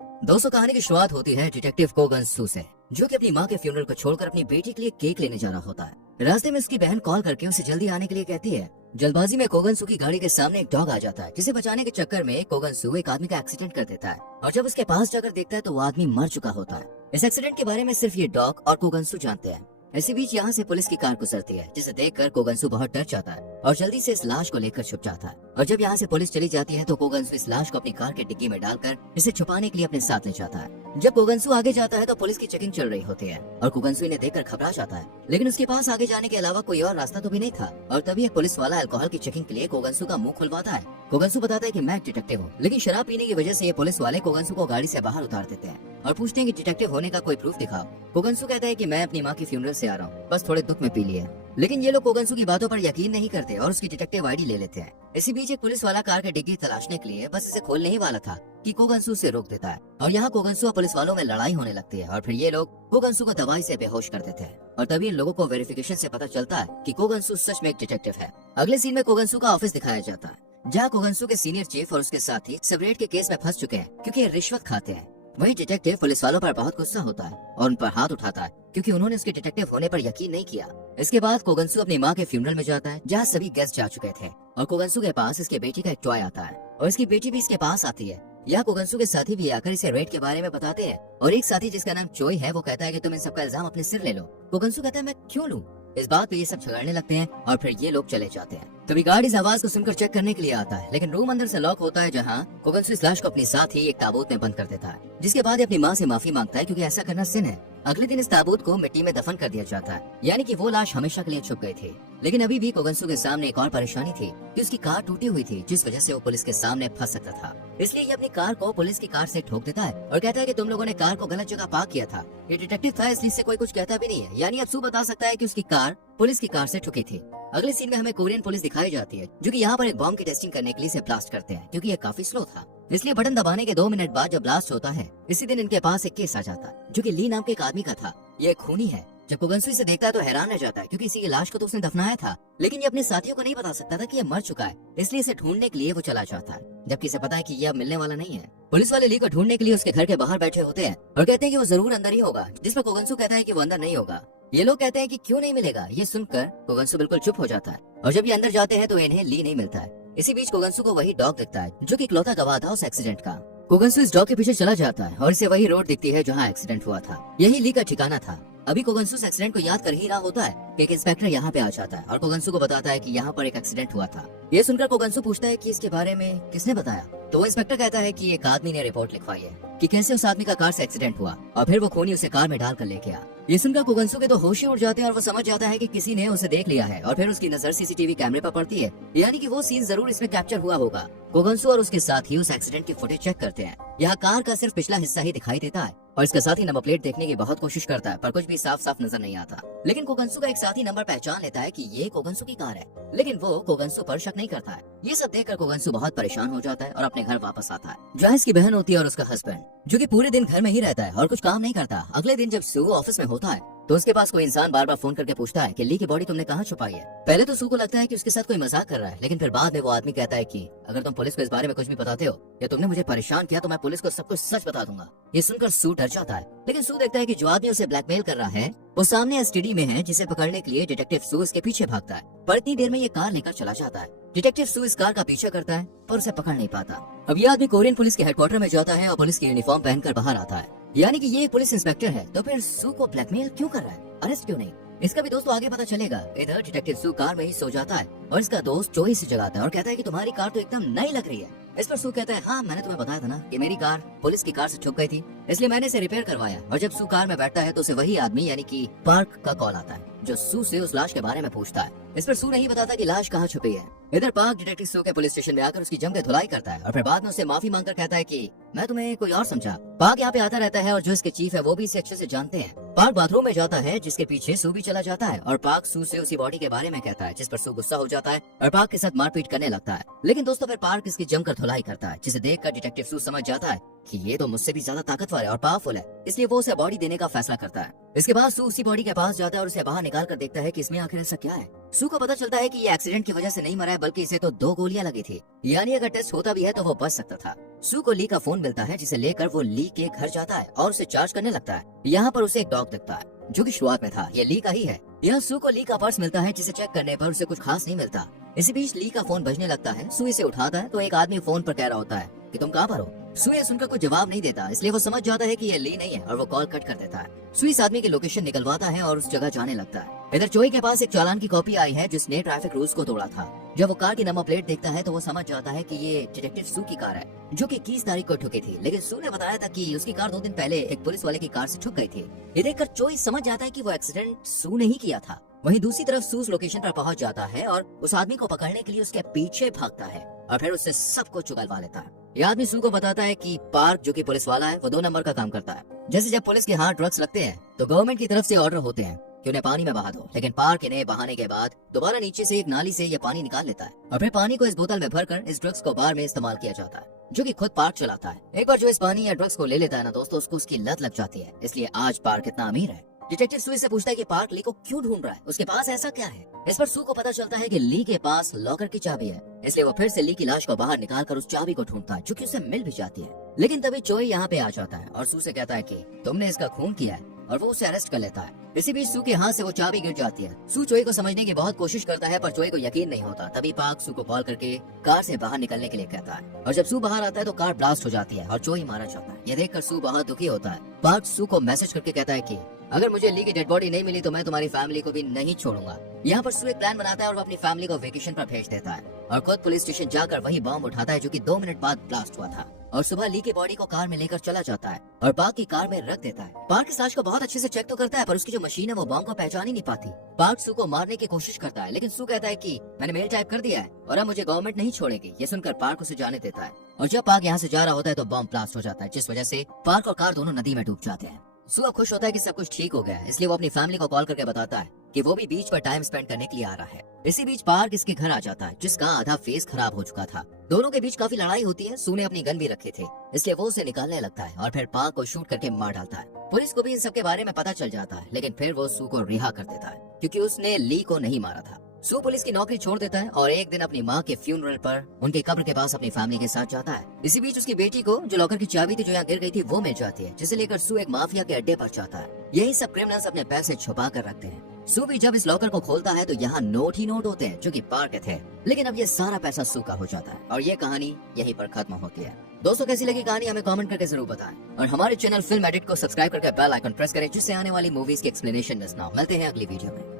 दोस्तों, कहानी की शुरुआत होती है डिटेक्टिव कोगन सू से, जो कि अपनी माँ के फ्यूनरल को छोड़कर अपनी बेटी के लिए केक लेने जा रहा होता है। रास्ते में उसकी बहन कॉल करके उसे जल्दी आने के लिए कहती है। जल्दबाजी में कोगन सू की गाड़ी के सामने एक डॉग आ जाता है, जिसे बचाने के चक्कर में कोगन सू एक आदमी का एक्सीडेंट कर देता है और जब उसके पास जाकर देखता है तो वो आदमी मर चुका होता है। इस एक्सीडेंट के बारे में सिर्फ ये डॉग और कोगन सू जानते हैं। इसी बीच यहाँ से पुलिस की कार गुजरती है, जिसे देखकर कोगनसू बहुत डर जाता है और जल्दी से इस लाश को लेकर छुप जाता है। और जब यहाँ से पुलिस चली जाती है तो कोगनसू इस लाश को अपनी कार के डिग्गी में डालकर इसे छुपाने के लिए अपने साथ ले जाता है। जब कोगनसू आगे जाता है तो पुलिस की चेकिंग चल रही होती है और कोगनसू इन्हें देखकर घबरा जाता है, लेकिन उसके पास आगे जाने के अलावा कोई और रास्ता तो भी नहीं था। और तभी एक पुलिस वाला अल्कोहल की चेकिंग के लिए कोगनसू का मुंह खुलवाता है। कोगनसू बताता है कि मैं डिटेक्टिव हूँ, लेकिन शराब पीने की वजह से ये पुलिस वाले कोगनसू को गाड़ी से बाहर उतार देते हैं और पूछते हैं कि डिटेक्टिव होने का कोई प्रूफ दिखाओ। कोगनसू कहता है कि मैं अपनी माँ की फ्यूनरल से आ रहा हूँ, बस थोड़े दुख में पी लिए। लेकिन ये लोग कोगनसू की बातों पर यकीन नहीं करते और उसकी डिटेक्टिव आईडी ले लेते हैं। इसी बीच एक पुलिस वाला कार के डिग्गी तलाशने के लिए बस इसे खोलने ही वाला था कि कोगनसू से रोक देता है और यहाँ कोगनसू और पुलिस वालों में लड़ाई होने लगती है और फिर ये लोग कोगनसू को दवाई से बेहोश कर देते हैं। और तभी इन लोगों को वेरिफिकेशन से पता चलता है कि कोगनसू सच में एक डिटेक्टिव है। अगले सीन में कोगनसू का ऑफिस दिखाया जाता है, जहाँ कोगनसू के सीनियर चीफ और उसके साथी सिगरेट के केस में फंस चुके हैं क्योंकि ये रिश्वत खाते हैं। वही डिटेक्टिव पुलिस वालों पर बहुत गुस्सा होता है और उन पर हाथ उठाता है क्योंकि उन्होंने उसके डिटेक्टिव होने पर यकीन नहीं किया। इसके बाद कोगनसू अपनी माँ के फ्यूनरल में जाता है, जहाँ सभी गेस्ट जा चुके थे और कोगनसू के पास इसके बेटी का एक टॉय आता है और इसकी बेटी भी इसके पास आती है। यहाँ कोगनसू के साथी भी आकर इसे रेड के बारे में बताते हैं और एक साथी जिसका नाम चोई है वो कहता है कि तुम इन सबका इल्जाम अपने सिर ले लो। कोगनसू कहता है मैं क्यों लूं? इस बात पे ये सब झगड़ने लगते हैं और फिर ये लोग चले जाते हैं। तभी गार्ड इस आवाज को सुनकर चेक करने के लिए आता है, लेकिन रूम अंदर से लॉक होता है, जहाँ कोगनसू इस लाश को अपने साथ ही एक ताबूत में बंद कर देता है, जिसके बाद अपनी माँ से माफी मांगता है क्योंकि ऐसा करना सिन है। अगले दिन इस ताबूत को मिट्टी में दफन कर दिया जाता है, यानी कि वो लाश हमेशा के लिए छुप गई थी। लेकिन अभी भी कोगनसू के सामने एक और परेशानी थी कि उसकी कार टूटी हुई थी, जिस वजह से वो पुलिस के सामने फंस सकता था। इसलिए ये अपनी कार को पुलिस की कार से ठोक देता है और कहता है कि तुम लोगों ने कार को गलत जगह पार्क किया था। ये डिटेक्टिव था इसलिए इससे कोई कुछ कहता भी नहीं है, यानी अब सू बता सकता है कि उसकी कार पुलिस की कार से ठुकी थी। अगले सीन में हमें कोरियन पुलिस दिखाई जाती है, जो कि यहाँ पर एक बॉम्ब की टेस्टिंग करने के लिए इसे ब्लास्ट करते हैं क्योंकि ये काफी स्लो था। इसलिए बटन दबाने के 2 मिनट बाद जब ब्लास्ट होता है, इसी दिन इनके पास एक केस आ जाता है जो कि ली नाम के एक आदमी का था। ये खूनी है। जब कोगनसू इसे देखता है तो हैरान रह जाता है क्योंकि इसी की लाश को तो उसने दफनाया था, लेकिन ये अपने साथियों को नहीं बता सकता था कि ये मर चुका है। इसलिए इसे ढूंढने के लिए वो चला जाता है, जबकि इसे पता है कि ये अब मिलने वाला नहीं है। पुलिस वाले ली को ढूंढने के लिए उसके घर के बाहर बैठे होते हैं और कहते हैं कि वो जरूर अंदर ही होगा, जिस पर कोगनसू कहता है कि वो अंदर नहीं होगा। ये लोग कहते हैं कि क्यों नहीं मिलेगा। ये सुनकर कोगनसू बिल्कुल चुप हो जाता है और जब ये अंदर जाते हैं तो इन्हें ली नहीं मिलता है। इसी बीच कोगनसू को वही डॉग दिखता है जो कि इकलौता गवाह था उस एक्सीडेंट का। कोगनसू इस डॉग के पीछे चला जाता है और इसे वही रोड दिखती है जहाँ एक्सीडेंट हुआ था। यही ली का ठिकाना था। अभी कोगनसू इस एक्सीडेंट को याद कर ही रहा होता है कि एक इंस्पेक्टर यहाँ पे आ जाता है और कोगनसू को बताता है कि यहाँ पर एक एक्सीडेंट हुआ था। ये सुनकर कोगनसू पूछता है कि इसके बारे में किसने बताया, तो वो इंस्पेक्टर कहता है कि एक आदमी ने रिपोर्ट लिखवाई है कि कैसे उस आदमी का कार से एक्सीडेंट हुआ और फिर वो खूनी उसे कार में डाल कर लेके आया। ये सुनकर कोगनसू के तो होश ही उड़ जाते हैं और वो समझ जाता है कि किसी ने उसे देख लिया है और फिर उसकी नजर सीसीटीवी कैमरे पर पड़ती है, यानी कि वो सीन जरूर इसमें कैप्चर हुआ होगा। कोगनसू और उसके साथ ही उस एक्सीडेंट की फुटेज चेक करते हैं। यहाँ कार का सिर्फ पिछला हिस्सा ही दिखाई देता है और इसके साथ ही नंबर प्लेट देखने की बहुत कोशिश करता है, पर कुछ भी साफ साफ नजर नहीं आता। लेकिन कोगनसू का एक साथी नंबर पहचान लेता है कि ये कोगनसू की कार है, लेकिन वो कोगनसू पर शक नहीं करता है। ये सब देखकर कोगनसू बहुत परेशान हो जाता है और अपने घर वापस आता है, जहाँ इसकी बहन होती है और उसका हस्बैंड, जो कि पूरे दिन घर में ही रहता है और कुछ काम नहीं करता। अगले दिन जब सू ऑफिस में होता है तो उसके पास कोई इंसान बार बार फोन करके पूछता है कि ली की बॉडी तुमने कहाँ छुपाई है। पहले तो सू को लगता है कि उसके साथ कोई मजाक कर रहा है, लेकिन फिर बाद में वो आदमी कहता है कि अगर तुम पुलिस को इस बारे में कुछ भी बताते हो या तुमने मुझे परेशान किया तो मैं पुलिस को सब कुछ सच बता दूंगा। ये सुनकर सू डर जाता है, लेकिन सू देखता है कि जो आदमी उसे ब्लैकमेल कर रहा है वो सामने एसटीडी में है, जिसे पकड़ने के लिए डिटेक्टिव सू इसके पीछे भागता है। पर इतनी देर में ये कार लेकर चला जाता है। डिटेक्टिव सू इस कार का पीछा करता है पर उसे पकड़ नहीं पाता। अब ये आदमी कोरियन पुलिस के हेडक्वार्टर में जाता है और पुलिस की यूनिफॉर्म पहनकर बाहर आता है, यानी कि ये एक पुलिस इंस्पेक्टर है। तो फिर सू को ब्लैकमेल क्यों कर रहा है, अरेस्ट क्यों नहीं, इसका भी दोस्तों आगे पता चलेगा। इधर डिटेक्टिव सू कार में ही सो जाता है और इसका दोस्त चोई से जगाता है और कहता है कि तुम्हारी कार तो एकदम नई लग रही है। इस पर सू कहता है हाँ मैंने तुम्हें बताया था ना कि मेरी कार पुलिस की कार से छुप गई थी, इसलिए मैंने इसे रिपेयर करवाया। और जब सू कार में बैठता है तो उसे वही आदमी यानी कि पार्क का कॉल आता है, जो सू से उस लाश के बारे में पूछता है। इस पर सू नहीं बताता कि लाश कहाँ छुपी है। इधर पार्क डिटेक्टिव सू के पुलिस स्टेशन में आकर उसकी जम के धुलाई करता है और फिर बाद में उसे माफी मांगकर कहता है कि मैं तुम्हें कोई और समझा। पार्क यहाँ पे आता रहता है और जो इसके चीफ है वो भी इसे अच्छे से जानते हैं। पार्क बाथरूम में जाता है, जिसके पीछे सू भी चला जाता है और पार्क सू से उसी बॉडी के बारे में कहता है, जिस पर सू गुस्सा हो जाता है और पार्क के साथ मारपीट करने लगता है। लेकिन दोस्तों फिर पार्क इसकी जमकर धुलाई करता है, जिसे देखकर डिटेक्टिव सू समझ जाता है कि ये तो मुझसे भी ज्यादा ताकतवर है और पावरफुल है, इसलिए वो उसे बॉडी देने का फैसला करता है। इसके बाद सू उसी बॉडी के पास जाता है और उसे बाहर निकाल कर देखता है कि इसमें आखिर ऐसा क्या है। सू को पता चलता है कि ये एक्सीडेंट की वजह से नहीं मरा है, बल्कि इसे तो 2 गोलियां लगी थी, यानी अगर टेस्ट होता भी है तो वो बच सकता था। सू को ली का फोन मिलता है, जिसे लेकर वो ली के घर जाता है और उसे चार्ज करने लगता है। यहाँ पर उसे एक डॉग दिखता है जो कि शुरुआत में था ये ली का ही है। यहाँ सू को ली का पर्स मिलता है, जिसे चेक करने पर उसे कुछ खास नहीं मिलता। इसी बीच ली का फोन बजने लगता है। सू इसे उठाता है तो एक आदमी फोन पर कह रहा होता है कि तुम कहाँ पर हो। सू ये सुनकर कोई जवाब नहीं देता, इसलिए वो समझ जाता है कि ये ली नहीं है और वो कॉल कट कर देता है। सू इस आदमी की लोकेशन निकलवाता है और उस जगह जाने लगता है। इधर चोई के पास एक चालान की कॉपी आई है जिसने ट्रैफिक रूल्स को तोड़ा था। जब वो कार की नंबर प्लेट देखता है तो वो समझ जाता है कि ये डिटेक्टिव सू की कार है, जो कि 21 तारीख को ठुकी थी। लेकिन सू ने बताया था कि उसकी कार 2 दिन पहले एक पुलिस वाले की कार से ठुक गई थी। ये देखकर चोई समझ जाता है कि वो एक्सीडेंट सू ने ही किया था। वहीं दूसरी तरफ सू उस लोकेशन पर पहुंच जाता है और उस आदमी को पकड़ने के लिए उसके पीछे भागता है और फिर उससे सब कुछ चुगलवा लेता है। ये आदमी सू को बताता है कि पार्क, जो कि पुलिस वाला है, वो 2 नंबर का काम करता है। जैसे जब पुलिस के हाथ ड्रग्स लगते हैं तो गवर्नमेंट की तरफ से ऑर्डर होते हैं कि उन्हें पानी में बहा दो, लेकिन पार्क इन्हें बहाने के बाद दोबारा नीचे से एक नाली से ये पानी निकाल लेता है और फिर पानी को इस बोतल में भरकर इस ड्रग्स को बार में इस्तेमाल किया जाता है, जो कि खुद पार्क चलाता है। एक बार जो इस पानी या ड्रग्स को ले लेता है ना दोस्तों, उसको उसकी लत लग जाती है। इसलिए आज पार्क इतना अमीर है। डिटेक्टिव सू से पूछता है कि पार्क ली को क्यों ढूंढ रहा है, उसके पास ऐसा क्या है। इस पर सू को पता चलता है कि ली के पास लॉकर की चाबी है, इसलिए वो फिर से ली की लाश को बाहर निकालकर उस चाबी को ढूंढता है, जो कि उसे मिल भी जाती है। लेकिन तभी चोई यहाँ पे आ जाता है और सू से कहता है कि तुमने इसका खून किया है, और वो उसे अरेस्ट कर लेता है। इसी बीच सू के हाथ से वो चाबी गिर जाती है। सू चोई को समझने की बहुत कोशिश करता है, पर चोई को यकीन नहीं होता। तभी पार्क सू को कॉल करके कार से बाहर निकलने के लिए कहता है, और जब सू बाहर आता है तो कार ब्लास्ट हो जाती है और चोई मारा जाता है। ये देखकर सू बहुत दुखी होता है। पार्क सू को मैसेज करके कहता है कि अगर मुझे ली की डेड बॉडी नहीं मिली तो मैं तुम्हारी फैमिली को भी नहीं छोड़ूंगा। यहाँ पर सू एक प्लान बनाता है और वो अपनी फैमिली को वेकेशन पर भेज देता है और खुद पुलिस स्टेशन जाकर वही बॉम्ब उठाता है, जो कि 2 मिनट बाद ब्लास्ट हुआ था, और सुबह ली की बॉडी को कार में लेकर चला जाता है और पार्क की कार में रख देता है। पार्क इस लाश को बहुत अच्छे से चेक तो करता है, पर उसकी जो मशीन है वो बॉम्ब को पहचान ही नहीं पाती। पार्क सू को मारने की कोशिश करता है, लेकिन सू कहता है कि मैंने मेल टाइप कर दिया है और अब मुझे गवर्नमेंट नहीं छोड़ेगी। ये सुनकर पार्क उसे जाने देता है और जब पार्क यहाँ से जा रहा होता है तो बॉम्ब ब्लास्ट हो जाता है, जिस वजह से पार्क और कार दोनों नदी में डूब जाते हैं। सू अब खुश होता है कि सब कुछ ठीक हो गया है, इसलिए वो अपनी फैमिली को कॉल करके बताता है कि वो भी बीच पर टाइम स्पेंड करने के लिए आ रहा है। इसी बीच पार्क इसके घर आ जाता है, जिसका आधा फेस खराब हो चुका था। दोनों के बीच काफी लड़ाई होती है। सू ने अपनी गन भी रखे थे, इसलिए वो उसे निकालने लगता है और फिर पार्क को शूट करके मार डालता है। पुलिस को भी इन सब के बारे में पता चल जाता है, लेकिन फिर वो सू को रिहा कर देता है क्योंकि उसने ली को नहीं मारा था। सू पुलिस की नौकरी छोड़ देता है और एक दिन अपनी माँ के फ्यूनरल पर उनके कब्र के पास अपनी फैमिली के साथ जाता है। इसी बीच उसकी बेटी को जो लॉकर की चाबी थी जो यहाँ गिर गई थी वो मिल जाती है, जिसे लेकर सू एक माफिया के अड्डे पर जाता है। यही सब क्रिमिनल्स अपने पैसे छुपा कर रखते हैं। सू भी जब इस लॉकर को खोलता है तो यहाँ नोट ही नोट होते हैं, जो कि पार्क के थे। लेकिन अब ये सारा पैसा सू का हो जाता है और ये कहानी यहीं पर खत्म होती है। दोस्तों, कैसी लगी कहानी हमें कमेंट करके जरूर बताएं और हमारे चैनल फिल्म एडिट को सब्सक्राइब करके बेल आइकन प्रेस करें, जिससे आने वाली मूवीज की एक्सप्लेनेशन मिस ना हो। मिलते हैं अगली वीडियो में।